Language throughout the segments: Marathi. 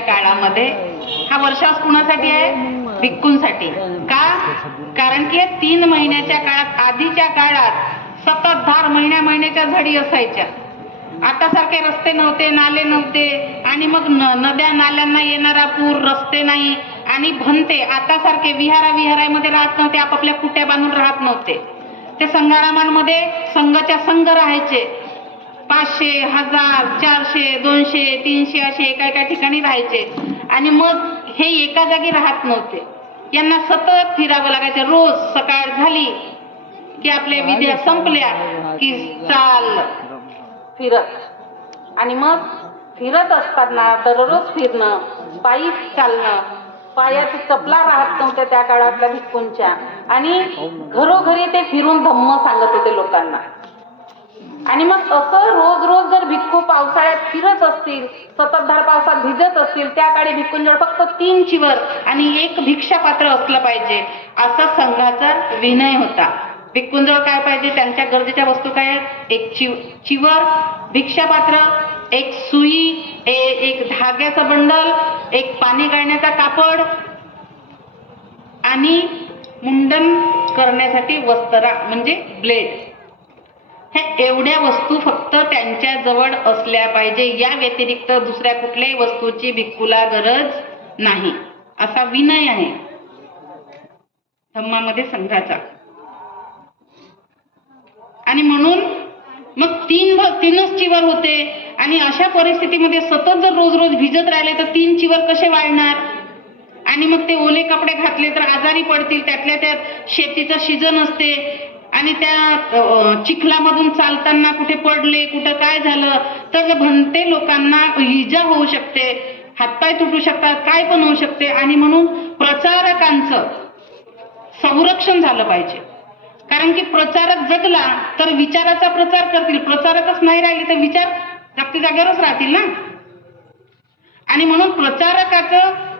काळामध्ये हा वर्षास कुणासाठी आहे? भिक्खूंसाठी. का? कारण की 3 महिन्याच्या काळात, आधीच्या काळात सततधार महिन्याच्या झडी असायच्या. आता सारखे रस्ते नव्हते, नाले नव्हते, आणि मग नद्या नाल्यांना येणारा पूर, रस्ते नाही, आणि भंते आता सारखे विहारामध्ये राहत नव्हते, आपापल्या कुट्या बांधून राहत नव्हते. ते संघारामांमध्ये संघच्या संघ राहायचे. 500, 1000, 400, 200, 300 असे एका ठिकाणी राहायचे. आणि मग हे एका जागी राहत नव्हते, यांना सतत फिरावं लागायचं. रोज सकाळ झाली की आपल्या विद्या संपल्या की चाल फिरत, आणि मग फिरत असताना दररोज फिरणं, पायी चालणं, पायात चपला राहत नव्हत्या त्या काळातल्या भिक्खूंच्या, आणि घरोघरी ते फिरून धम्म सांगत होते लोकांना. आणि मग असं रोज जर भिक्खू पावसाळ्यात फिरत असतील, सततधार पावसात भिजत असतील, त्या काळी भिक्खूंजवळ फक्त 3 चिवर आणि 1 भिक्षापात्र असलं पाहिजे, असा संघाचा विनय होता. भिक्खूंजवळ काय पाहिजे? त्यांच्या गरजेच्या वस्तू काय आहेत? 1 चिवर, भिक्षापात्र, 1 सुई, 1 धाग्याचं बंडल, 1 पाणी गाळण्याचा कापड, आणि मुंडन करण्यासाठी वस्त्रा म्हणजे ब्लेड. हे एवढ्या वस्तू फक्त त्यांच्या जवळ असल्या पाहिजे. या व्यतिरिक्त दुसऱ्या कुठल्याही वस्तूची भिक्खूला गरज नाही, असा विनय आहे धम्मामध्ये संघाचा. आणि म्हणून मग 3च चिवर होते. आणि अशा परिस्थितीमध्ये सतत जर रोज भिजत राहिले तर 3 चिवर कसे वाळणार? आणि मग ते ओले कपडे घातले तर आजारी पडतील. त्यातल्या त्यात शेतीचं सीजन असते, आणि त्या चिखलामधून चालताना कुठे पडले, कुठं काय झालं तर भंते लोकांना इजा होऊ शकते, हातपाय तुटू शकतात, काय पण होऊ शकते. आणि म्हणून प्रचारकांचं संरक्षण झालं पाहिजे. कारण की प्रचारक जगला तर विचाराचा प्रचार करतील, प्रचारकच नाही राहिले तर विचार जागती जागेवरच राहतील ना. आणि म्हणून प्रचारकाचं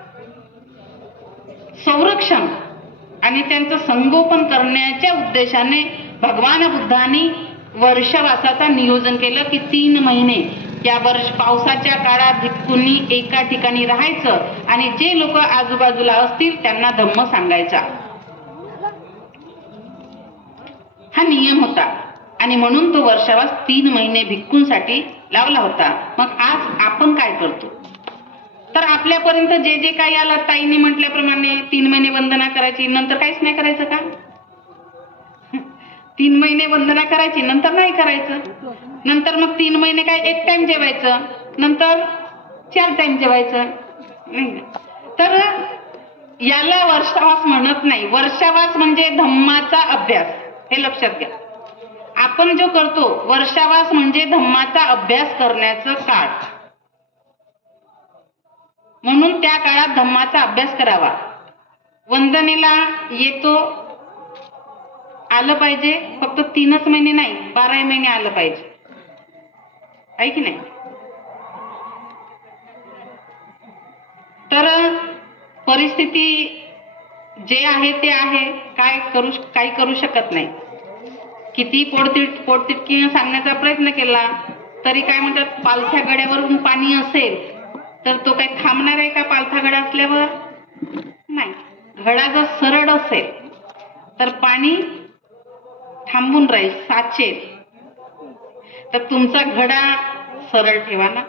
संरक्षण आणि त्यांचं संगोपन करण्याच्या उद्देशाने भगवान बुद्धांनी वर्षवासाचं नियोजन केलं की 3 महिने या पावसाच्या काळात भिक्खूंनी एका ठिकाणी राहायचं, आणि जे लोक आजूबाजूला असतील त्यांना धम्म सांगायचा. हा नियम होता. आणि म्हणून तो वर्षावास 3 महिने भिक्खूंसाठी लावला होता. मग आज आपण काय करतो? तर आपल्यापर्यंत जे काही आलं, ताईने म्हटल्याप्रमाणे 3 महिने वंदना करायची, नंतर काहीच नाही करायचं का? 3 महिने वंदना करायची, नंतर नाही करायचं. नंतर मग 3 महिने काय 1 टाइम जेवायचं, नंतर 4 टाइम जेवायचं नाही. तर याला वर्षावास म्हणत नाही. वर्षावास म्हणजे धम्माचा अभ्यास, हे लक्षात घ्या. आपण जो करतो वर्षावास म्हणजे धम्माचा अभ्यास करण्याचं काळ. म्हणून त्या काळात धम्माचा अभ्यास करावा. वंदनेला येतो आलं पाहिजे, फक्त 3च महिने नाही, 12 महिने आलं पाहिजे, आहे की नाही? तर परिस्थिती जे आहे ते आहे, काही करू शकत नाही. किती पोटतिटकीनं सांगण्याचा प्रयत्न केला तरी काय म्हणतात, पालथ्या गड्यावरून पाणी असेल तर तो काही थांबणार आहे का? पालथा गडा असल्यावर नाही. घडा जर सरळ असेल तर पाणी थांबून राहील, साचेल. तर तुमचा घडा सरळ ठेवा ना,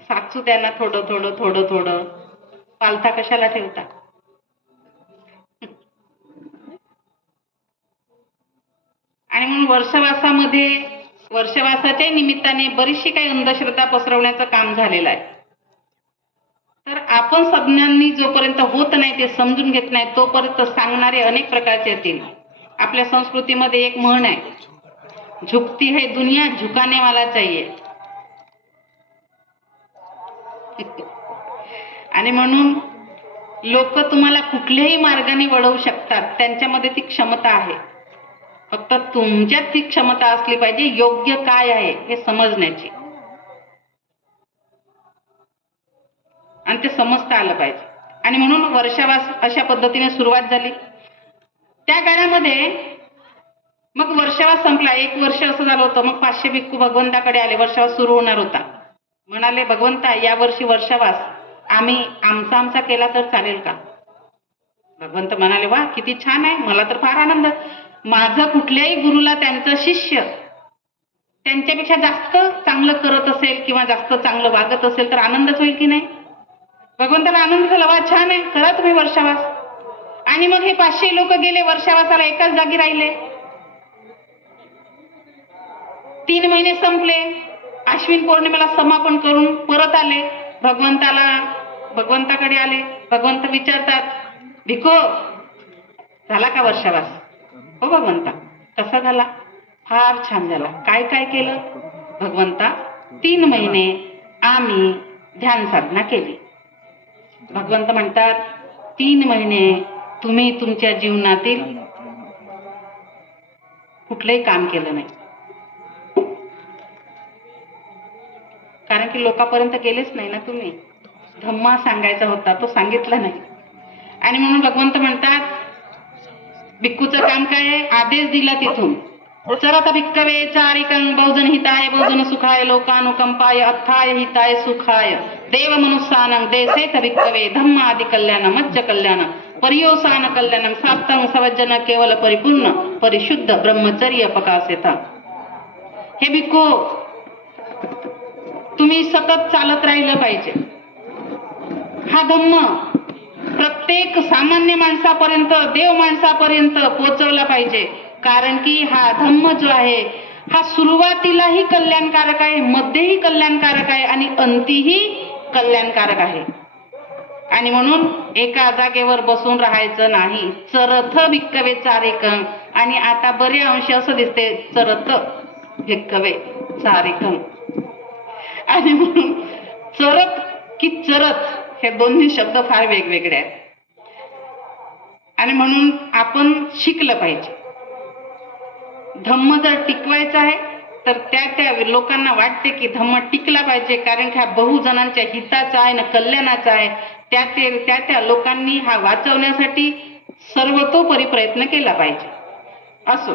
साचू द्या ना थोडं. पालथा कशाला ठेवता? आणि म्हणून वर्षवासाच्या निमित्ताने बरीचशी काही अंधश्रद्धा पसरवण्याचं काम झालेलं आहे. तर आपण सज्ञांनी जोपर्यंत होत नाही, ते समजून घेत नाही, तोपर्यंत सांगणारे अनेक प्रकारचे येतील. आपल्या संस्कृतीमध्ये एक म्हण आहे, झुकती है दुनिया झुकाने वाला चाहिए. आणि म्हणून लोक तुम्हाला कुठल्याही मार्गाने वळवू शकतात, त्यांच्यामध्ये ती क्षमता आहे. फक्त तुमच्यात ती क्षमता असली पाहिजे योग्य काय आहे हे समजण्याची, आणि ते समजता आलं पाहिजे. आणि म्हणून वर्षावास अशा पद्धतीने सुरुवात झाली. त्या काळामध्ये मग वर्षावास संपला, 1 वर्ष असं झालं होतं. मग 500 भिक्खू भगवंताकडे आले. वर्षावास सुरू होणार होता. म्हणाले, भगवंता या वर्षी वर्षावास आम्ही आमचा केला तर चालेल का? भगवंत म्हणाले, वा किती छान आहे, मला तर फार आनंद. माझं कुठल्याही गुरुला त्यांचं शिष्य त्यांच्यापेक्षा जास्त चांगलं करत असेल किंवा जास्त चांगलं वागत असेल तर आनंदच होईल की नाही? भगवंताला आनंद झाला, वा छान आहे, करा तुम्ही वर्षावास. आणि मग हे 500 लोक गेले वर्षावासाला, एकाच जागी राहिले. 3 महिने संपले. अश्विन पौर्णिमेला समापन करून परत आले. भगवंताकडे आले. भगवंत विचारतात, भिको झाला का वर्षावास? हो भगवंता. कसा झाला? फार छान झाला. काय काय केलं? भगवंता 3 महिने आम्ही ध्यान साधना केली. भगवंत म्हणतात, 3 महिने तुम्ही तुमच्या जीवनातील कुठलंही काम केलं नाही, कारण की लोकांपर्यंत गेलेच नाही ना तुम्ही. धम्मा सांगायचा होता, तो सांगितला नाही. आणि म्हणून भगवंत म्हणतात, भिक्खूचं काम काय आहे? आदेश दिला तिथून, चरत भिक्खवे चारिकं बहुजन हिताय बहुजन सुखाय लोकानुकंपाय अर्थाय हिताय सुखाय देव मनुष्यानं देसेत भिक्खवे धम्म आदि कल्याण मज्ज कल्याण परियोसान कल्याणम साप्तं सवज्जन केवल परिपूर्ण परिशुद्ध ब्रह्मचर्य पकासेता. हे भिक्खू, तुम्ही सतत चालत राहिलं पाहिजे. हा धम्म प्रत्येक सामान्य माणसापर्यंत, देव माणसापर्यंत पोहोचवला पाहिजे. कारण की हा धम्म जो आहे हा सुरुवातीलाही कल्याणकारक आहे, मध्येही कल्याणकारक आहे आणि अंतीही कल्याणकारक आहे. आणि म्हणून एका जागेवर बसून राहायचं नाही. चरथ भिक्खवे चारिकं. आणि आता बरे अंश असं दिसते, चरथ भिक्खवे चारिकं. आणि म्हणून चरत की चरत हे दोन्ही शब्द फार वेगवेगळे आहेत. आणि म्हणून आपण शिकलं पाहिजे. धम्म जर टिकवायचा आहे तर त्या लोकांना वाटते की धम्म टिकला पाहिजे, कारण की हा बहुजनांच्या हिताचा आहे ना, कल्याणाचा आहे. त्या लोकांनी हा वाचवण्यासाठी सर्वतोपरी प्रयत्न केला पाहिजे. असो,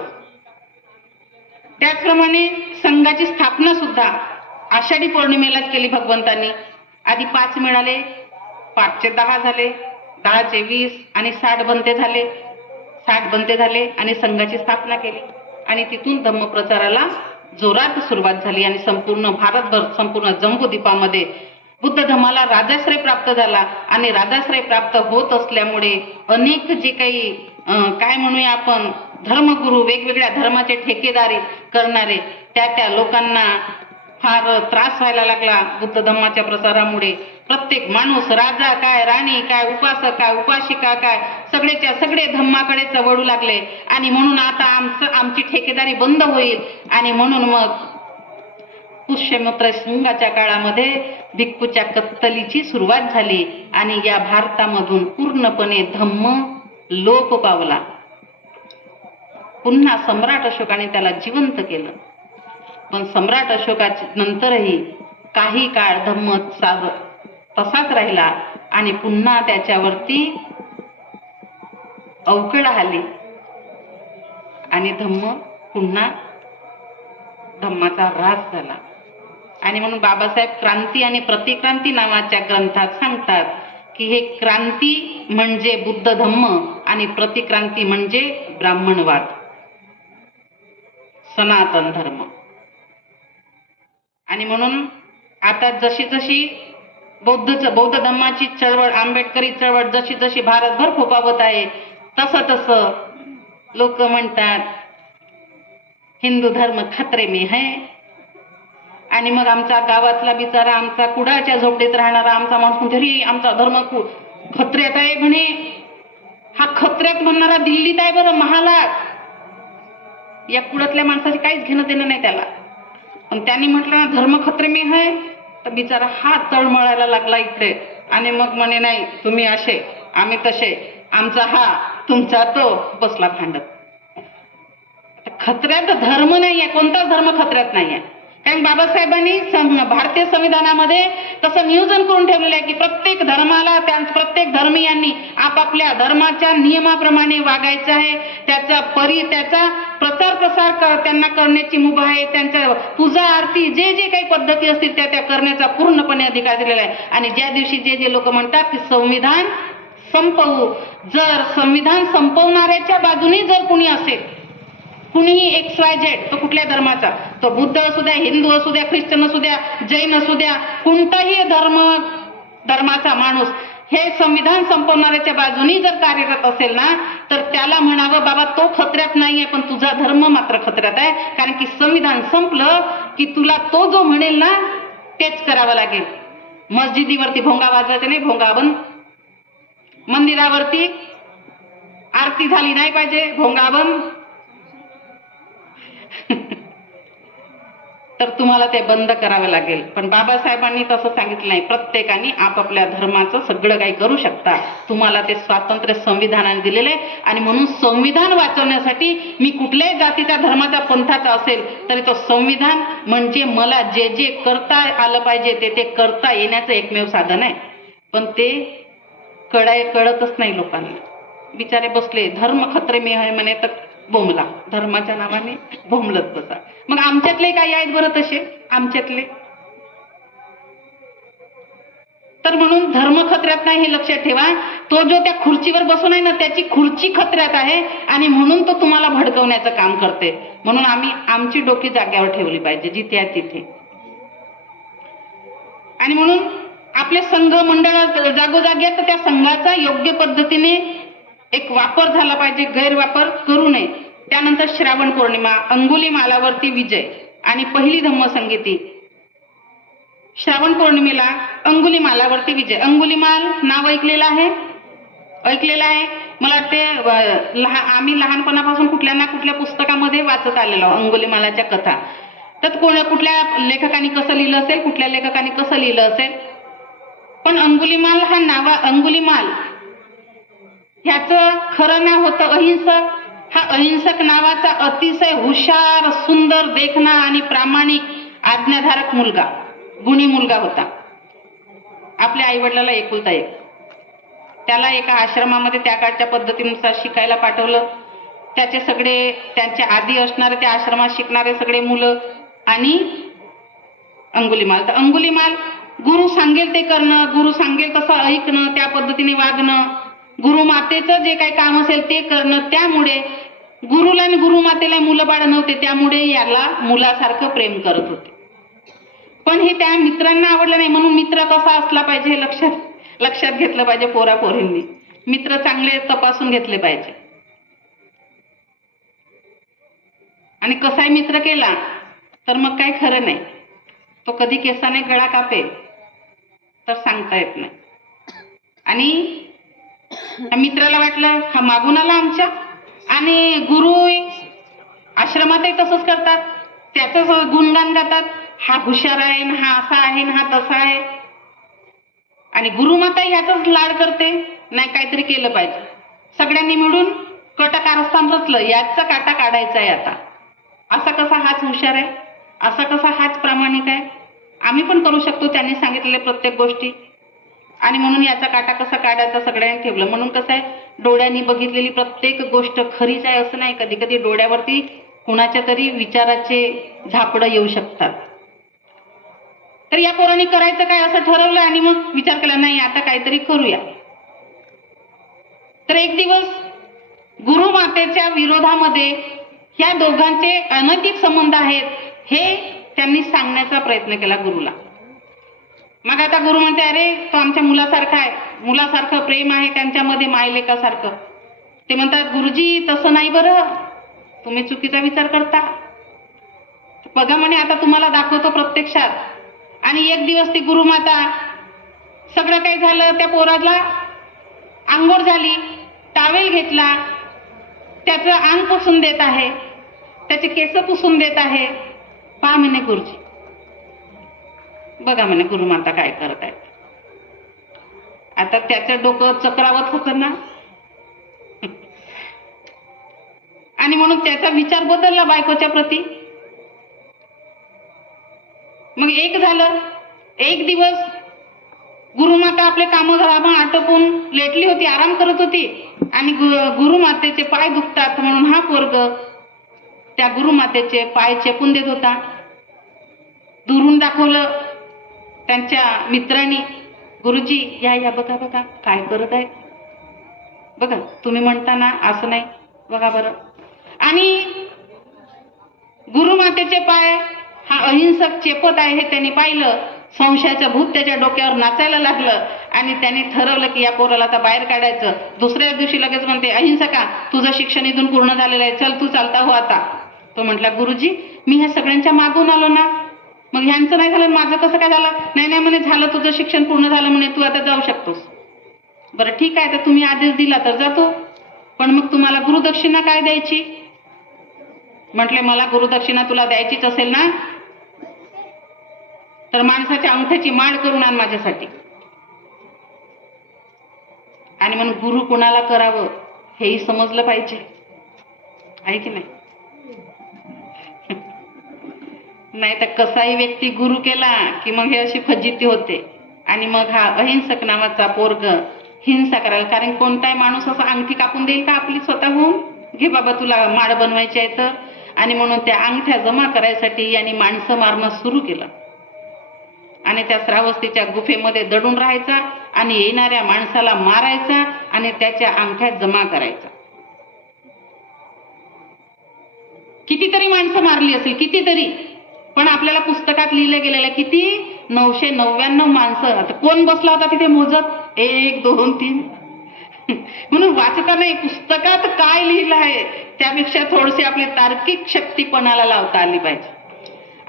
त्याचप्रमाणे संघाची स्थापना सुद्धा आषाढी पौर्णिमेलाच केली भगवंतांनी. आधी 5 मिळाले, 5चे 10 झाले, 10चे 20 आणि 60 बनते झाले. 60 बनते झाले आणि संघाची स्थापना केली. आणि तिथून धम्मप्रचाराला जोरात सुरुवात झाली. आणि संपूर्ण भारतभर, संपूर्ण जम्बूद्वीपामध्ये बुद्ध धम्माला राजाश्रय प्राप्त झाला. आणि राजाश्रय प्राप्त होत असल्यामुळे अनेक जे काही काय म्हणूया आपण, धर्मगुरू, वेगवेगळ्या धर्माचे ठेकेदारी करणारे त्या लोकांना फार त्रास व्हायला लागला बुद्ध धम्माच्या प्रसारामुळे. प्रत्येक माणूस, राजा काय, राणी काय, उपासक काय, उपासिका काय, सगळेच्या सगळे धम्माकडेच वळू लागले. आणि म्हणून आता आमची ठेकेदारी बंद होईल. आणि म्हणून मग पुष्यमित्र शुंगाच्या काळामध्ये भिक्खूच्या कत्तलीची सुरुवात झाली. आणि या भारतामधून पूर्णपणे धम्म लोप पावला. पुन्हा सम्राट अशोकाने त्याला जिवंत केलं. पण सम्राट अशोकाच्या नंतरही काही काळ धम्म तसाच राहिला. आणि पुन्हा त्याच्यावरती अवकळ आली आणि पुन्हा धम्माचा ऱ्हास झाला. आणि म्हणून बाबासाहेब क्रांती आणि प्रतिक्रांती नावाच्या ग्रंथात सांगतात की हे क्रांती म्हणजे बुद्ध धम्म आणि प्रतिक्रांती म्हणजे ब्राह्मणवाद, सनातन धर्म. आणि म्हणून आता जशी जशी बौद्ध धम्माची चळवळ, आंबेडकरी चळवळ जशी जशी भारतभर फोफावत आहे, तसं तसं लोक म्हणतात हिंदू धर्म खतरे में है. आणि मग आमच्या गावातला बिचारा, आमचा कुडाच्या झोपडीत राहणारा आमचा माणूस म्हणतो, आमचा धर्म खत्र्यात आहे म्हणे. हा खत्र्यात म्हणणारा दिल्लीत आहे बरं, महालात. या कुडातल्या माणसाचे काहीच घेणं देणं नाही त्याला. पण त्यांनी म्हटलं धर्म खत्रे में है, तर बिचारा हात तळमळायला लागला इकडे. आणि मग म्हणे नाही, तुम्ही असे आम्ही तसे, आमचा हा तुमचा तो, बसला भांडत. खत्र्यात धर्म नाहीये, कोणताच धर्म खत्र्यात नाहीये. कारण बाबासाहेबांनी भारतीय संविधानामध्ये तसं नियोजन करून ठेवलेलं आहे की प्रत्येक धर्माला प्रत्येक धर्मीयांनी आपापल्या धर्माच्या नियमाप्रमाणे वागायचं आहे. त्याचा प्रचार प्रसार त्यांना करण्याची मुभा आहे. त्यांच्या पूजा आरती जे जे काही पद्धती असतील त्या करण्याचा पूर्णपणे अधिकार दिलेला आहे. आणि ज्या दिवशी जे लोक म्हणतात की संविधान संपवू, जर संविधान संपवणाऱ्याच्या बाजूने जर कुणी असेल, कुणीही XYZ, तो कुठल्या धर्माचा, तो बुद्ध असू द्या, हिंदू असू द्या, ख्रिश्चन असू द्या, जैन असू द्या, कोणताही धर्माचा माणूस हे संविधान संपवणाऱ्याच्या बाजूनी जर कार्यरत असेल ना, तर त्याला म्हणावं बाबा तो खतऱ्यात नाहीये, पण तुझा धर्म मात्र खतऱ्यात आहे. कारण की संविधान संपलं की तुला तो जो म्हणेल ना तेच करावं लागेल. मस्जिदीवरती भोंगा वाजवायचा नाही, भोंगा बंद. मंदिरावरती आरती झाली नाही पाहिजे, भोंगा बंद. तर तुम्हाला ते बंद करावे लागेल. पण बाबासाहेबांनी तसं सांगितलं नाही. प्रत्येकाने आपापल्या धर्माचं सगळं काही करू शकता. तुम्हाला ते स्वातंत्र्य संविधानाने दिलेले. आणि म्हणून संविधान वाचवण्यासाठी मी कुठल्याही जातीच्या धर्माच्या पंथाचा असेल तरी तो संविधान म्हणजे मला जे जे करता आलं पाहिजे ते करता येण्याचं एकमेव साधन आहे. पण ते कळतच नाही लोकांना. बिचारे बसले धर्म खतरे में है म्हणे तर बोंबला, धर्माच्या नावाने बोंबलत बसा. मग आमच्यातले काही आहेत बरं तसे, आमच्यातले. तर म्हणून धर्म खतऱ्यात नाही हे लक्षात ठेवा. तो जो त्या खुर्चीवर बसून आहे ना त्याची खुर्ची खतऱ्यात आहे आणि म्हणून तो तुम्हाला भडकवण्याचं काम करते. म्हणून आम्ही आमची डोकी जाग्यावर ठेवली पाहिजे जिथे आहे तिथे. आणि म्हणून आपले संघ मंडळ जागोजागी आहेत तर त्या संघाचा योग्य पद्धतीने एक वापर झाला पाहिजे, गैरवापर करू नये. त्यानंतर श्रावण पौर्णिमा, अंगुलीमालावरती विजय आणि पहिली धम्मसंगीती. श्रावण पौर्णिमेला अंगुलीमालावरती विजय. अंगुलीमाल नाव ऐकलेलं आहे? मला वाटते आम्ही लहानपणापासून कुठल्या ना कुठल्या पुस्तकामध्ये वाचत आलेलो अंगुलीमालाच्या कथा. तर कुठल्या लेखकाने कसं लिहिलं असेल, कुठल्या लेखकाने कसं लिहिलं असेल, पण अंगुलीमाल ह्याचं खरं नाव होतं अहिंसक. हा अहिंसक नावाचा अतिशय हुशार, सुंदर, देखणा आणि प्रामाणिक, आज्ञाधारक मुलगा, गुणी मुलगा होता. आपल्या आई वडिलाला एकुलता एक. त्याला एका आश्रमामध्ये त्या काळच्या पद्धतीनुसार शिकायला पाठवलं. त्यांच्या आधी असणारे त्या आश्रमात शिकणारे सगळे मुलं आणि अंगुलीमाल. तर अंगुलीमाल गुरु सांगेल ते करणं, गुरु सांगेल तसं ऐकणं, त्या पद्धतीने वागणं, गुरुमातेचं जे काही काम असेल ते करणं. त्यामुळे गुरुला आणि गुरुमातेला मुलं बाळ नव्हते, त्यामुळे याला मुलासारखं प्रेम करत होते. पण हे त्या मित्रांना आवडलं नाही. म्हणून मित्र कसा असला पाहिजे हे लक्षात घेतलं पाहिजे. पोरापोरींनी मित्र चांगले तपासून घेतले पाहिजे. आणि कसाही मित्र केला तर मग काय खरं नाही. तो कधी केसाने गळा कापेल तर सांगता येत नाही. आणि मित्राला वाटलं हा मागून आला आमच्या, आणि गुरु आश्रमातही तसंच करतात, त्याच गुणगान गातात, हा हुशार आहे, हा असा आहे, हा तसा आहे. आणि गुरुमाता ह्याचाच लाड करते. नाही काहीतरी केलं पाहिजे. सगळ्यांनी मिळून कटकारस्थान रचलं, याचा काटा काढायचा आहे आता. असा कसा हाच हुशार आहे, असा कसा हाच प्रामाणिक आहे, आम्ही पण करू शकतो त्यांनी सांगितलेल्या प्रत्येक गोष्टी. आणि म्हणून याचा काटा कसा काढायचा सगळ्यांनी ठेवलं. म्हणून कसं आहे, डोळ्यांनी बघितलेली प्रत्येक गोष्ट खरीच आहे असं नाही. कधी कधी डोळ्यावरती कुणाच्या तरी विचाराचे झापडं येऊ शकतात. तर या पोरांनी करायचं काय असं ठरवलं आणि मग विचार केला नाही आता काहीतरी करूया. तर एक दिवस गुरुमातेच्या विरोधामध्ये ह्या दोघांचे अनैतिक संबंध आहेत हे त्यांनी सांगण्याचा प्रयत्न केला गुरुला. मग आता गुरु म्हणते अरे तो आमच्या मुलासारखा आहे, मुलासारखं प्रेम आहे त्यांच्यामध्ये, मायलेकासारखं. ते म्हणतात गुरुजी तसं नाही बरं, तुम्ही चुकीचा विचार करता. बघा म्हणे आता तुम्हाला दाखवतो प्रत्यक्षात. आणि एक दिवस ती गुरुमाता सगळं काही झालं, त्या पोराला आंघोळ झाली, टावेल घेतला, त्याचं अंग पुसून देत आहे, त्याचे केस पुसून देत आहे. पहा म्हणे गुरुजी, बघा म्हणे गुरुमाता काय करत आहेत. आता त्याचं डोकं चक्रावत होतं ना, आणि म्हणून त्याचा विचार बदलला बायकोच्या प्रती. मग एक झालं. एक दिवस गुरुमाता आपले कामं आटोपून लेटली होती, आराम करत होती आणि गुरुमातेचे पाय दुखतात म्हणून हा पोरग त्या गुरुमातेचे पाय चेपून देत होता. दुरून दाखवलं त्यांच्या मित्रांनी, गुरुजी या या बघा बघा काय करत आहे बघा, तुम्ही म्हणता ना असं नाही, बघा बरं. आणि गुरुमातेचे पाय हा अहिंसक चेपत आहे हे त्यांनी पाहिलं. संशयाचं भूत त्याच्या डोक्यावर नाचायला लागलं आणि त्याने ठरवलं की या पोराला आता बाहेर काढायचं. दुसऱ्या दिवशी लगेच म्हणते, अहिंसका तुझं शिक्षण इथून पूर्ण झालेलं आहे, चल तू चालता हो आता. तो म्हटला, गुरुजी मी ह्या सगळ्यांच्या मागून आलो ना, मग ह्यांचं नाही झालं माझं कसं काय झालं? नाही नाही म्हणे, झालं तुझं शिक्षण पूर्ण झालं म्हणे, तू आता जाऊ शकतोस. बरं ठीक आहे, तर तुम्ही आदेश दिला तर जातो, पण मग तुम्हाला गुरुदक्षिणा काय द्यायची? म्हटले, मला गुरुदक्षिणा तुला द्यायचीच असेल ना तर माणसाच्या अंगठ्याची माळ करून आण माझ्यासाठी. आणि म्हणून गुरु कुणाला करावं हेही समजलं पाहिजे, आहे की नाही? नाही तर कसाही व्यक्ती गुरु केला की मग हे अशी फजिती होते आणि मग हा अहिंसक नावाचा पोरग हिंसा करायला. कारण कोणताही माणूस असा अंगठी कापून देईल का आपली स्वतःहून? घे बाबा तुला माळ बनवायची आहे तर. आणि म्हणून त्या अंगठ्या जमा करायसाठी यांनी माणसं मारणं सुरू केलं आणि त्या श्रावस्तीच्या गुफेमध्ये दडून राहायचा आणि येणाऱ्या माणसाला मारायचा आणि त्याच्या अंगठ्या जमा करायचा. कितीतरी माणसं मारली असेल, कितीतरी, पण आपल्याला पुस्तकात लिहिलं गेलेलं किती? 999 माणसं. आता कोण बसला होता तिथे मोजत? 1 2 3. म्हणून वाचकाने पुस्तकात काय लिहिलं आहे त्यापेक्षा थोडीशी आपली तार्किक शक्तीपणाला लावता आली पाहिजे.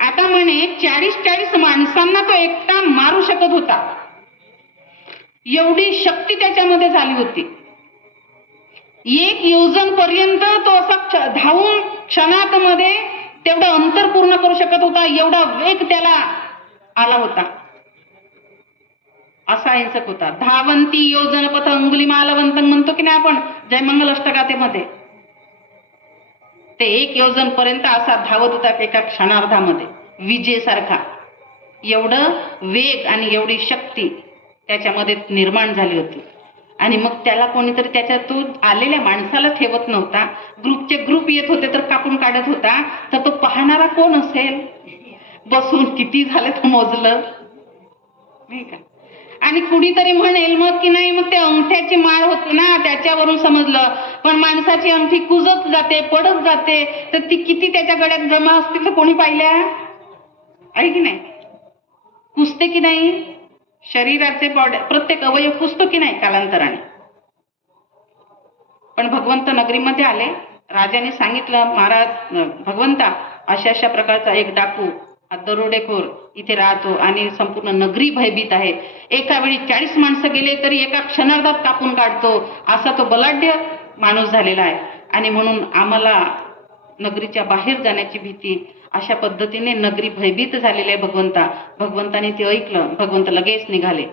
आता म्हणे 40 माणसांना तो एकटा मारू शकत होता, एवढी शक्ती त्याच्यामध्ये झाली होती. 1 योजन पर्यंत तो असा धावून क्षणात मध्ये तेवढं अंतर पूर्ण करू शकत होता, एवढा वेग त्याला आला होता. असा अहिंसक होता. धावंती योजन पथ अंगुलिमालवंतं म्हणतो की नाही आपण जयमंगल अष्टगाथेमध्ये, ते 1 योजन पर्यंत असा धावत होता एका क्षणार्धामध्ये, विजेसारखा. एवढं वेग आणि एवढी शक्ती त्याच्यामध्ये निर्माण झाली होती. आणि मग त्याला कोणीतरी त्याच्यातून आलेल्या माणसाला ठेवत नव्हता. ग्रुपचे ग्रुप येत होते तर कापून काढत होता. तर तो पाहणारा कोण असेल? बसून किती झाले तो मोजलं नाही का? आणि कुणीतरी म्हणेल मग की नाही, मग ते अंगठ्याची माळ होती ना त्याच्यावरून समजलं. पण माणसाची अंगठी कुजत जाते, पडत जाते, तर ती किती त्याच्या गळ्यात जमा असतील तर कोणी पाहिल्या? आहे की नाही? कुजते की नाही? शरीराचे प्रत्येक अवयव कुजतो की नाही कालांतराने? पण भगवंत नगरीमध्ये आले, राजाने सांगितलं, महाराज भगवंता अशा अशा प्रकारचा एक डाकू दरोडेखोर इथे राहतो आणि संपूर्ण नगरी भयभीत आहे. एका वेळी 40 माणसं गेले तरी एका क्षणार्धात कापून काढतो, असा तो बलाढ्य माणूस झालेला आहे. आणि म्हणून आम्हाला नगरीच्या बाहेर जाण्याची भीती, अशा पद्धतीने नगरी भयभीत झालेली आहे भगवंता. भगवंताने ते ऐकलं. भगवंत लगेच निघाले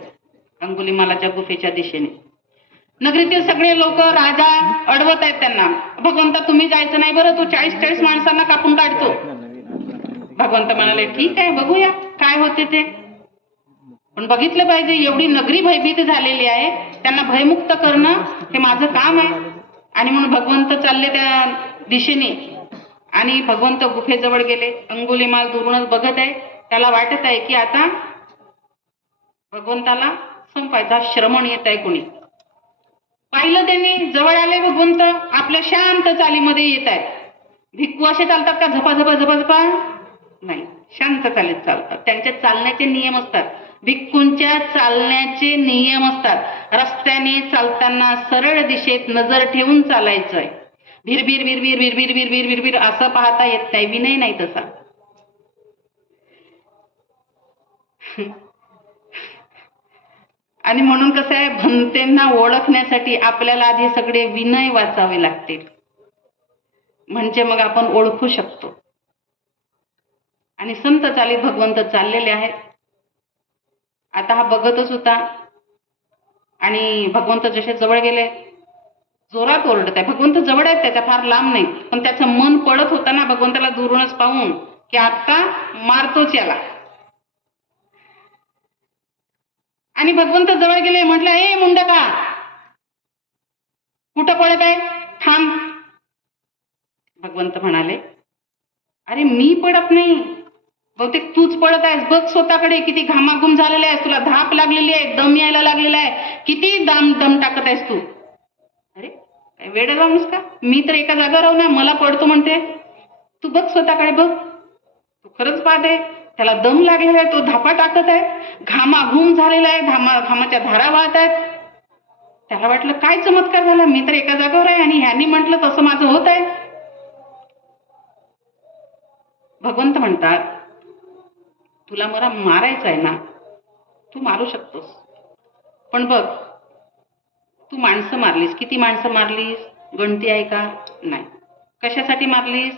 अंगुलिमालाच्या गुफेच्या दिशेने. नगरीतील सगळे लोक राजा अडवत आहेत त्यांना, भगवंता तुम्ही जायचं नाही बरं, तू 40 माणसांना कापून काढतो. भगवंत म्हणाले, ठीक आहे बघूया काय होते ते, पण बघितलं पाहिजे एवढी नगरी भयभीत झालेली आहे, त्यांना भयमुक्त करणं हे माझं काम आहे. आणि म्हणून भगवंत चालले त्या दिशेने आणि भगवंत गुफेजवळ गेले. अंगुलिमाल दुरूनच बघत आहे. त्याला वाटत आहे की आता भगवंताला संपायचा, श्रमण येत आहे. कोणी पाहिलं त्यांनी, जवळ आले भगवंत, आपल्या शांत चालीमध्ये येत आहेत. भिक्खू असे चालतात का झपाझपा झपाझपा? नाही, शांत चालीत चालतात. त्यांचे चालण्याचे नियम असतात. भिक्खूंच्या चालण्याचे नियम असतात. रस्त्याने चालताना सरळ दिशेत नजर ठेवून चालायचंय. भिरभिर भिरभिर भिरभिर भिरभिर भिरभिर असं पाहता येत नाही. विनय नाही तसा. आणि म्हणून कसं आहे, भंतेंना ओळखण्यासाठी आपल्याला आधी सगळे विनय वाचावे लागतील, म्हणजे मग आपण ओळखू शकतो. आणि संत चालीत भगवंत चाललेले आहेत. आता हा बघतच होता आणि भगवंत जसे जवळ गेले जोरात ओरडत आहे. भगवंत जवळ आहेत, त्याच्या फार लांब नाही, पण त्याचं मन पडत होतं ना भगवंताला दुरूनच पाहून की आता मारतोच याला. आणि भगवंत जवळ गेले, म्हटलं, ए मुंडका, कुठं पळत आहे, थांब. भगवंत म्हणाले, अरे मी पडत नाही, बहुतेक तूच पडत आहेस. बघ स्वतःकडे, किती घामाघूम झालेला आहे, तुला धाप लागलेली आहे, दम यायला लागलेला आहे, किती दम टाकत आहेस तू. अरे काय वेळ जाऊनस का, मी तर एका जागा राहू ना, मला पडतो म्हणते. तू बघ स्वतःकडे, बघ, तू खरंच पाहत आहे, त्याला दम लागलेला आहे, तो धापा टाकत आहे, घामाघूम झालेला आहे, घामाच्या धारा वाहत आहेत. त्याला वाटलं काय चमत्कार झाला, मी तर एका जागेवर आहे आणि ह्यांनी म्हटलं तसं माझं होत आहे. भगवंत म्हणतात, तुला मला मारायचं आहे ना, तू मारू शकतोस, पण बघ, तू माणसं मारलीस, किती माणसं मारलीस, गणती आहे का, नाही. कशासाठी मारलीस,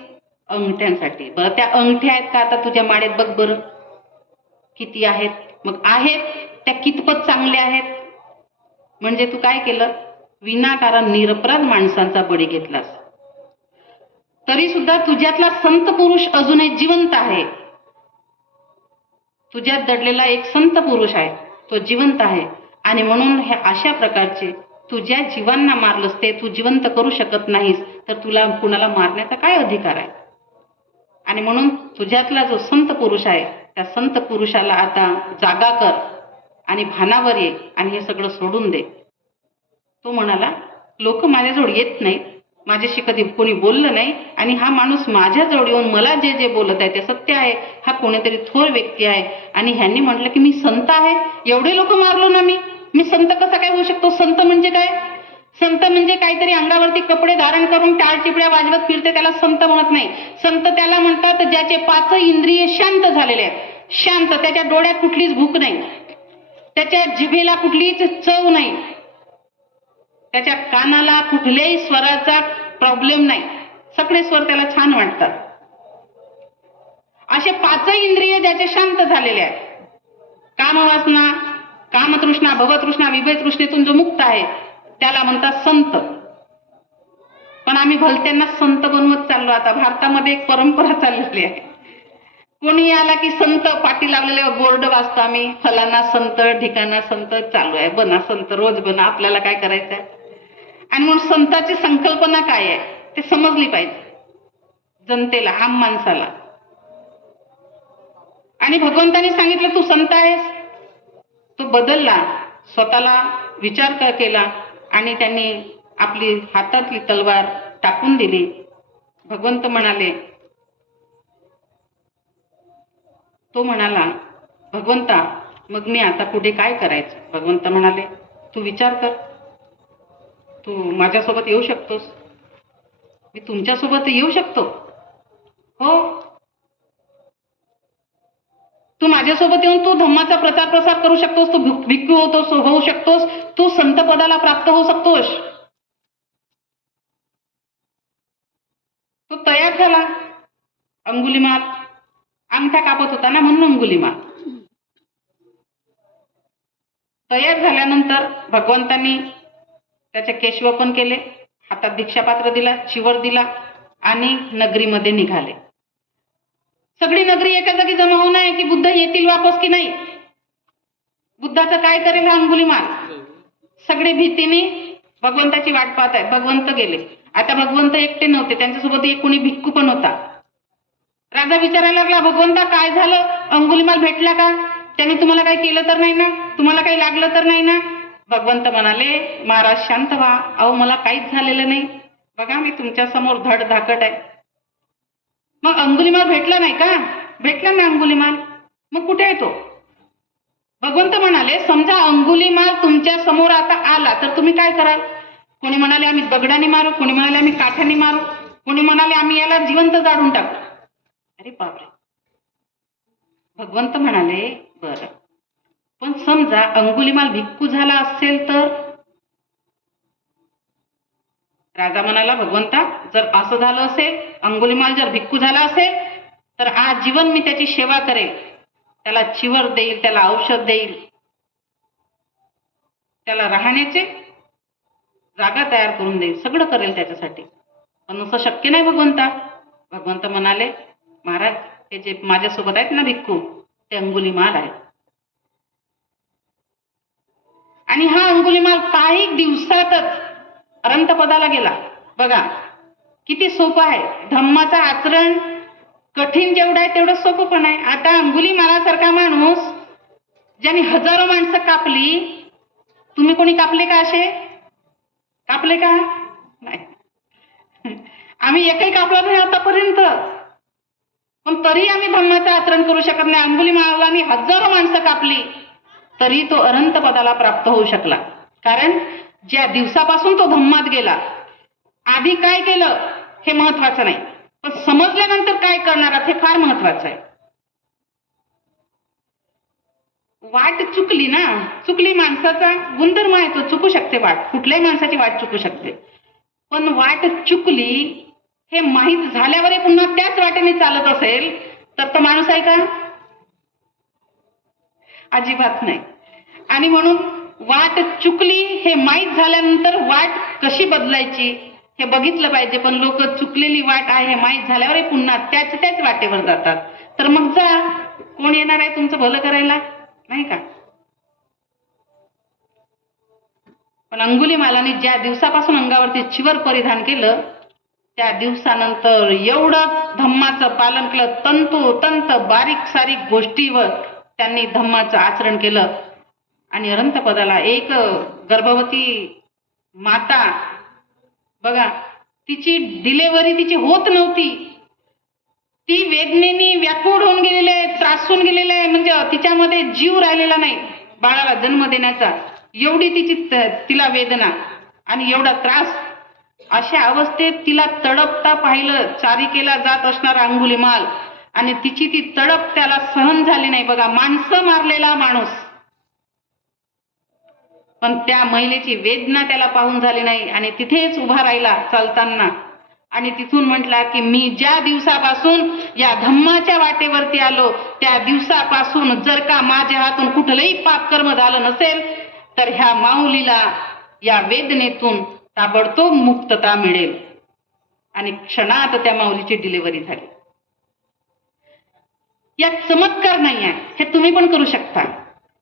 अंगठ्यांसाठी. बरं, त्या अंगठ्या आहेत का आता तुझ्या माळेत, बघ बरं किती आहेत. मग आहेत त्या कितपत चांगल्या आहेत, म्हणजे तू काय केलं, विनाकारण निरपराध माणसांचा बळी घेतलास. तरी सुद्धा तुझ्यातला संत पुरुष अजूनही जिवंत आहे. तुझ्यात दडलेला एक संत पुरुष आहे, तो जिवंत आहे. आणि म्हणून हे अशा प्रकारचे तू ज्या जीवांना मारलंस ते तू जिवंत करू शकत नाहीस, तर तुला कुणाला मारण्याचा काय अधिकार आहे. आणि म्हणून तुझ्यातला जो संत पुरुष आहे, त्या संत पुरुषाला आता जागा कर आणि भानावर ये आणि हे सगळं सोडून दे. तो म्हणाला, लोक माझ्याजवळ येत नाहीत, माझ्याशी कधी कोणी बोललं नाही, आणि हा माणूस माझ्याजवळ येऊन मला जे जे बोलत आहे ते सत्य आहे, हा कोणीतरी थोर व्यक्ती आहे, आणि ह्यांनी म्हटलं की मी संत आहे. एवढे लोक मारलो ना मी संत कसा काय होऊ शकतो. संत म्हणजे काय, संत म्हणजे काहीतरी अंगावरती कपडे धारण करून टाळ टिपड्या वाजवत फिरते, त्याला संत म्हणत नाही. संत त्याला म्हणतात ज्याचे 5 इंद्रिय शांत झालेले आहेत. शांत, त्याच्या डोळ्यात कुठलीच भूक नाही, त्याच्या जिभेला कुठलीच चव नाही, त्याच्या कानाला कुठल्याही स्वराचा प्रॉब्लेम नाही, सगळे स्वर त्याला छान वाटतात. असे 5 इंद्रिय ज्याचे शांत झालेले आहेत, कामवासना, कामतृष्णा, भवतृष्णा, विभयतृष्णेतून जो मुक्त आहे, त्याला म्हणतात संत. पण आम्ही भलत्यांना संत बनवत चाललो. आता भारतामध्ये एक परंपरा चाललेली आहे, कोणी आला की संत, पाठी लावलेले बोर्ड वाचतो आम्ही, फलाना संत, ठिकाणा संत, चालू आहे, बना संत, रोज बना, आपल्याला काय करायचं आहे. आणि म्हणून संताची संकल्पना काय आहे ते समजली पाहिजे जनतेला, आम माणसाला. आणि भगवंताने सांगितलं तू संत आहेस. तो बदलला, स्वतःला विचार केला आणि त्यांनी आपली हातातली तलवार टाकून दिली. भगवंत म्हणाले, तो म्हणाला, भगवंता मग मी आता पुढे काय करायचं. भगवंत म्हणाले, तू विचार कर, तू माझ्यासोबत येऊ शकतोस, मी तुमच्यासोबत येऊ शकतो. हो, तू माझ्यासोबत येऊन तू धम्माचा प्रचार प्रसार करू शकतोस, तू भिक्खू होऊ शकतोस, तू संत पदाला प्राप्त होऊ शकतोस. तो तयार झाला. अंगुलीमाल अंगठा कापत होता ना, म्हणून अंगुलीमाल. तयार झाल्यानंतर भगवंतांनी त्याचे केशवपन केले, हातात दीक्षापात्र दिला, चिवर दिला आणि नगरीमध्ये निघाले. सगळी नगरी एका जागी जमा होऊन आहे की बुद्ध येतील वापस की नाही, बुद्धाचं काय करेल हा अंगुलीमाल. सगळे भीतीने भगवंताची वाट पाहत आहे. भगवंत गेले. आता भगवंत एकटे नव्हते, त्यांच्यासोबत एक कोणी भिक्खू पण होता. राजा विचारायला लागला, भगवंता काय झालं, अंगुलीमाल भेटला का, त्याने तुम्हाला काही केलं तर नाही ना, तुम्हाला काही लागलं तर नाही ना. भगवंत म्हणाले, महाराज शांत व्हा, अहो मला काहीच झालेलं नाही, बघा मी तुमच्या समोर धड धाकट आहे. मग अंगुलीमाल भेटला नाही का, भेटला ना अंगुलीमाल, मग कुठे आहे तो. भगवंत म्हणाले, समजा अंगुलीमाल तुमच्या समोर आता आला तर तुम्ही काय कराल. कोणी म्हणाले आम्ही दगडाने मारू, कोणी म्हणाले आम्ही काठ्याने मारू, कोणी म्हणाले आम्ही याला जिवंत जाळून टाकू. अरे बापरे. भगवंत म्हणाले, बरं, पण समजा अंगुलीमाल भिक्खू झाला असेल तर. राजा म्हणाला, भगवंता जर असं झालं असेल, अंगुलीमाल जर भिक्खू झाला असेल तर आजीवन मी त्याची सेवा करेल, त्याला चिवर देईल, त्याला औषध देईल, त्याला राहण्याचे जागा तयार करून देईल, सगळं करेल त्याच्यासाठी. पण असं शक्य नाही भगवंता. भगवंत म्हणाले, महाराज हे जे माझ्यासोबत आहेत ना भिक्खू, ते अंगुलीमाल आहेत. आणि हा अंगुलिमाल काही दिवसातच अनंतपदाला गेला. बघा किती सोपं आहे. धम्माचं आचरण कठीण जेवढं आहे तेवढं सोपं पण आहे. आता अंगुलिमालासारखा माणूस ज्याने हजारो माणसं कापली, तुम्ही कोणी कापले का? असे कापले का? नाही. आम्ही एकही कापला नाही आतापर्यंत, पण तरी आम्ही धम्माचं आचरण करू शकत नाही. अंगुलिमालाने हजारो माणसं कापली तरी तो अनंत पदाला प्राप्त होऊ शकला. कारण ज्या दिवसापासून तो धम्मात गेला, आधी काय केलं हे महत्वाचं नाही, पण समजल्यानंतर काय करणार हे फार महत्वाचं आहे. वाट चुकली ना, चुकली, माणसाचा गुणधर्म आहे तो, चुकू शकते वाट, कुठल्याही माणसाची वाट चुकू शकते. पण वाट चुकली हे माहीत झाल्यावर पुन्हा त्याच वाटेने चालत असेल तर तो माणूस आहे का? अजिबात नाही. आणि म्हणून वाट चुकली हे माहीत झाल्यानंतर वाट कशी बदलायची हे बघितलं पाहिजे. पण लोक चुकलेली वाट आहे हे माहीत झाल्यावर पुन्हा त्याच वाटेवर जातात. तर मग जा, कोण येणार आहे तुमचं भलं करायला, नाही का? पण अंगुलिमालाने ज्या दिवसापासून अंगावरती चिवर परिधान केलं त्या दिवसानंतर एवढं धम्माचं पालन केलं, तंतोतंत बारीक सारीक गोष्टीवर त्यांनी धम्माचं आचरण केलं. आणि अनंत पदाला एक गर्भवती माता, बघा तिची डिलेव्हरी तिची होत नव्हती, ती वेदनेने व्याकुळ होऊन गेलेली आहे, त्रासून गेलेली आहे, म्हणजे तिच्यामध्ये जीव राहिलेला नाही बाळाला जन्म देण्याचा, एवढी तिला वेदना आणि एवढा त्रास. अशा अवस्थेत तिला तडपता पाहिलं चारिकेला जात असणारा अंगुलिमाल, आणि तिची ती तडप त्याला सहन झाली नाही. बघा, माणसं मारलेला माणूस, पण त्या महिलेची वेदना त्याला पाहून झाली नाही आणि तिथेच उभा राहिला चालताना. आणि तिथून म्हटला की मी ज्या दिवसापासून या धम्माच्या वाटेवरती आलो त्या दिवसापासून जर का माझ्या हातून कुठलंही पापकर्म झालं नसेल तर ह्या माऊलीला या वेदनेतून ताबडतोब मुक्तता मिळेल. आणि क्षणात त्या माऊलीची डिलिव्हरी झाली. यात चमत्कार नाही आहे, हे तुम्ही पण करू शकता,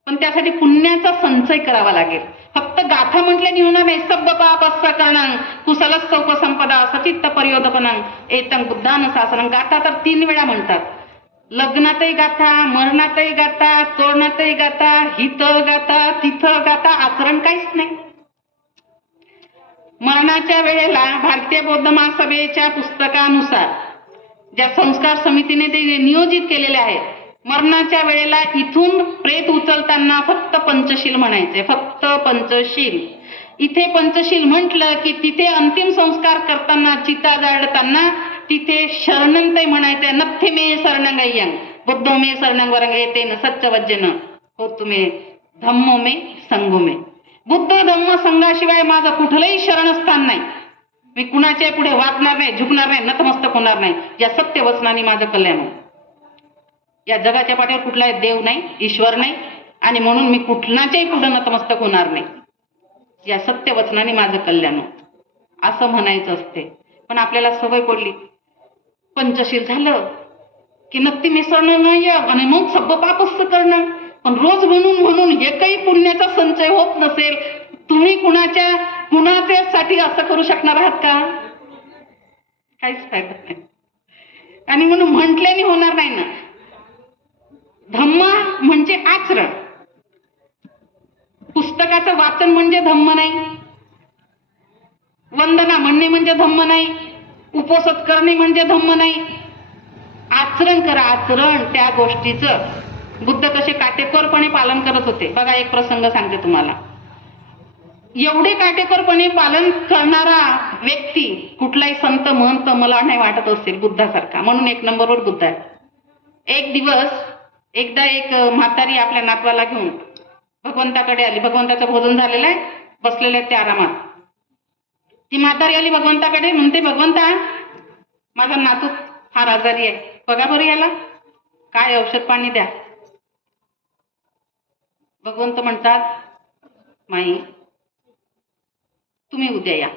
पण त्यासाठी पुण्याचा संचय करावा लागेल. फक्त गाथा म्हटल्याने होणार नाही. सब्ब पापस्स करणं कुशलस्स उपसंपदा सचित्त पर्योदपनं एतं बुद्धान शासनं. गाथा तर 3 वेळा म्हणतात. लग्नातही गाथा, मरणातही गाथा, तोरणातही गाथा, हिथं गाथा, तिथं गाथा, आचरण काहीच नाही. मरणाच्या वेळेला भारतीय बौद्ध महासभेच्या पुस्तकानुसार ज्या संस्कार समितीने ते नियोजित केलेले आहे, मरणाच्या वेळेला इथून प्रेत उचलताना फक्त पंचशील म्हणायचे, फक्त पंचशील. इथे पंचशील म्हटलं की तिथे अंतिम संस्कार करताना, चिता जाळताना तिथे शरणंतय म्हणायचंय. नथ्थि मे शरणंगय्यं बुद्धो मे शरणं वरंग येतेन सच्चवज्जेन हो तुम्ही धम्मो मे संगो मे. बुद्ध धम्म संघाशिवाय माझं कुठलंही शरणस्थान नाही. मी कुणाच्या पुढे वाकणार नाही, झुकणार नाही, नतमस्तक होणार नाही. या सत्य वचनाने माझं कल्याण हो. या जगाच्या पाठीवर कुठलाही देव नाही, ईश्वर नाही, आणि म्हणून मी कुठलाच्याही पुढे नतमस्तक होणार नाही. या सत्य वचनाने माझं कल्याण हो असं म्हणायचं असते. पण आपल्याला सवय पडली, पंचशील झालं की नक्की मिसळणं नाही आणि मग सब्ब पापस्स करणं. पण रोज म्हणून एकही पुण्याचा संचय होत नसेल, तुम्ही कुणाच्यासाठी असं करू शकणार आहात का? काहीच फायदा नाही. आणि म्हणून म्हटल्याने होणार नाही ना. धम्म म्हणजे आचरण. पुस्तकाचं वाचन म्हणजे धम्म नाही, वंदना म्हणणे म्हणजे धम्म नाही, उपोषण करणे म्हणजे धम्म नाही. आचरण करा, आचरण त्या गोष्टीचं. बुद्ध कसे काटेकोरपणे पालन करत होते. बघा, एक प्रसंग सांगते तुम्हाला. एवढे काटेकोरपणे पालन करणारा व्यक्ती कुठलाही संत महंत मला नाही वाटत असेल बुद्धासारखा, म्हणून 1 नंबरवर बुद्ध आहे. एक दिवस एकदा एक म्हातारी आपल्या नातवाला घेऊन भगवंताकडे आली. भगवंताचं भोजन झालेलं आहे, बसलेले आहेत ते आरामात. ती म्हातारी आली भगवंताकडे, म्हणते भगवंता माझा नातू फार आजारी आहे, बघा बरं याला काय औषध पाणी द्या. भगवंत म्हणतात माई तुम्ही उद्या या.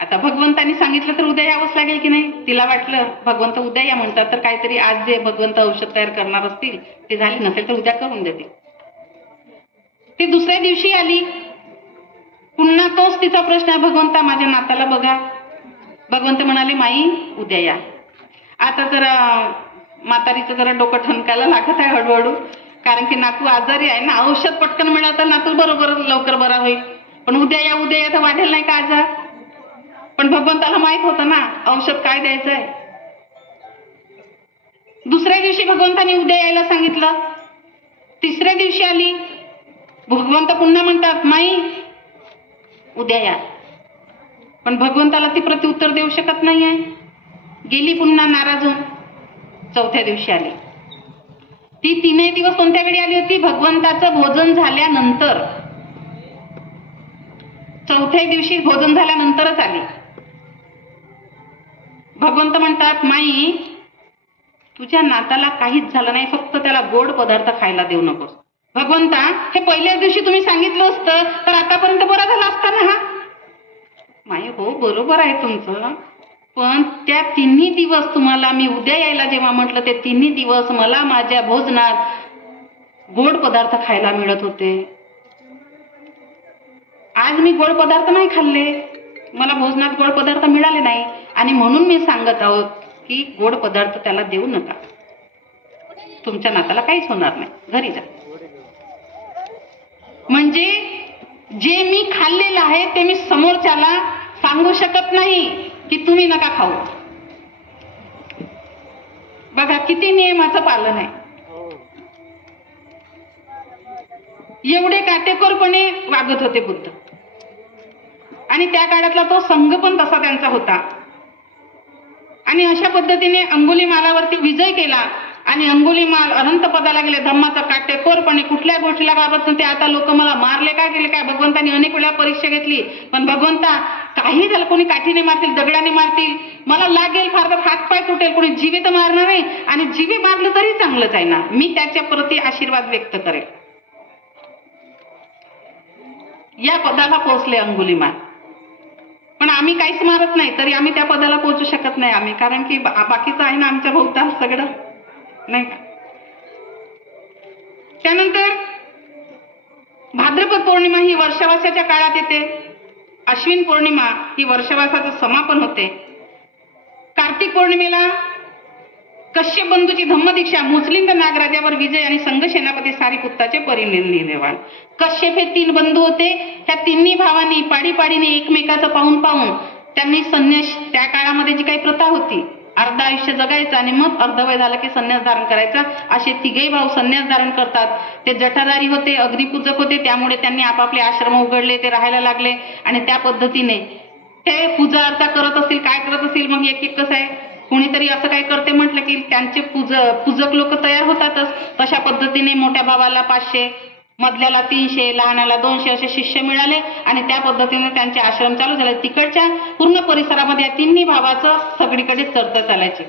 आता भगवंतानी सांगितलं तर उद्या यावंच लागेल की नाही. तिला वाटलं भगवंत उद्या या म्हणतात तर काहीतरी आज जे भगवंत औषध तयार करणार असतील ते झाले नसेल तर उद्या करून देते. ती दुसऱ्या दिवशी आली. पुन्हा तोच तिचा प्रश्न आहे, भगवंता माझ्या नाताला बघा. भगवंत म्हणाले माई उद्या या. आता जरा म्हातारीचं जरा डोकं ठणकायला लागत आहे हळूहळू, कारण की नातू आजारी आहे ना. औषध पटकन मिळालं तर नातू बरोबर लवकर बरा होईल, पण उद्या या तर वाढेल नाही का आजार. पण भगवंताला माहित होतं ना औषध काय द्यायचं आहे. दुसऱ्या दिवशी भगवंतानी उद्या यायला सांगितलं. तिसऱ्या दिवशी आली. भगवंत पुन्हा म्हणतात माई उद्या या. पण भगवंताला ती प्रत्युत्तर देऊ शकत नाही आहे. गेली पुन्हा नाराज होऊन. चौथ्या दिवशी आली. ती 3 दिवस कोणत्या वेळी आली होती? भगवंताचं भोजन झाल्यानंतर. चौथ्या दिवशी भोजन झाल्यानंतरच आली. भगवंत म्हणतात माई तुझ्या नाताला काहीच झालं नाही, फक्त त्याला गोड पदार्थ खायला देऊ नकोस. भगवंता हे पहिल्याच दिवशी तुम्ही सांगितलं असतं तर आतापर्यंत बरा झाला असता ना. हा माई हो बरोबर आहे तुमचं, पण त्या 3 दिवस तुम्हाला मी उद्या यायला जेव्हा म्हटलं ते 3 दिवस मला माझ्या भोजनात गोड पदार्थ खायला मिळत होते. आज मी गोड पदार्थ नाही खाल्ले, मला भोजनात गोड पदार्थ मिळाले नाही, आणि म्हणून मी सांगत आहोत की गोड पदार्थ त्याला देऊ नका. तुमच्या नाताला काहीच होणार नाही, घरी जा. म्हणजे जे मी खाल्लेलं आहे ते मी समोरच्याला सांगू शकत नाही की तुम्ही नका खाऊ. बघा किती नियमाचं पालन आहे. एवढे काटेकोरपणे वागत होते बुद्ध. आणि त्या काळातला तो संघ पण तसा त्यांचा होता. आणि अशा पद्धतीने अंगुलीमालावरती विजय केला. आणि अंगुलीमाल अनंत पदाला गेले. धम्माचा काटेकोरपणे कुठल्या गोष्टीला घाबरत नव्हते. आता लोक मला मारले काय केले काय. भगवंतांनी अनेक वेळा परीक्षा घेतली, पण भगवंता काही झालं, कोणी काठीने मारतील, दगडाने मारतील, मला लागेल फार तर हातपाय तुटेल, कोणी जीवे तर मारणार नाही, आणि जीवे मारलं तरी चांगलंच आहे ना. मी त्याच्या प्रती आशीर्वाद व्यक्त करेल. या पदाला पोहोचले अंगुलीमाल. पण आम्ही काहीच मारत नाही तरी आम्ही त्या पदाला पोहोचू शकत नाही आम्ही, कारण की बाकीचं आहे ना आमच्या भोवताल सगळं, नाही का. त्यानंतर भाद्रपद पौर्णिमा ही वर्षावासाच्या काळात येते. अश्विन पौर्णिमा ही वर्षावासाचं समापन होते. कार्तिक पौर्णिमेला कश्यप बंधूची धम्मदीक्षा, मुस्लिम नागराजावर विजय आणि संघ सेनापती सारीपुत्ताचे परिनिर्वाण. कश्यप हे 3 बंधू होते. त्या 3 भावांनी पाडीपाडीने एकमेकाचं पाहून पाहून त्यांनी संन्यास, त्या काळामध्ये जी काही प्रथा होती, अर्ध आयुष्य जगायचं आणि मग अर्धवय झालं की संन्यास धारण करायचा, असे 3 भाऊ संन्यास धारण करतात. ते जठाधारी होते, अग्निपूजक होते, त्यामुळे त्यांनी आपापले आश्रम उघडले, ते राहायला लागले, आणि त्या पद्धतीने ते पूजा अर्चा करत असतील, काय करत असतील. मग एक कसं आहे, कुणीतरी असं काय करते म्हटलं की त्यांचे पूजक लोक तयार होतातच. तशा पद्धतीने मोठ्या भावाला 500, मधल्याला 300, लहानाला 200 असे शिष्य मिळाले, आणि त्या पद्धतीने त्यांचे आश्रम चालू झाले. तिकडच्या पूर्ण परिसरामध्ये या 3 भावाचं सगळीकडे चर्चा चालायची.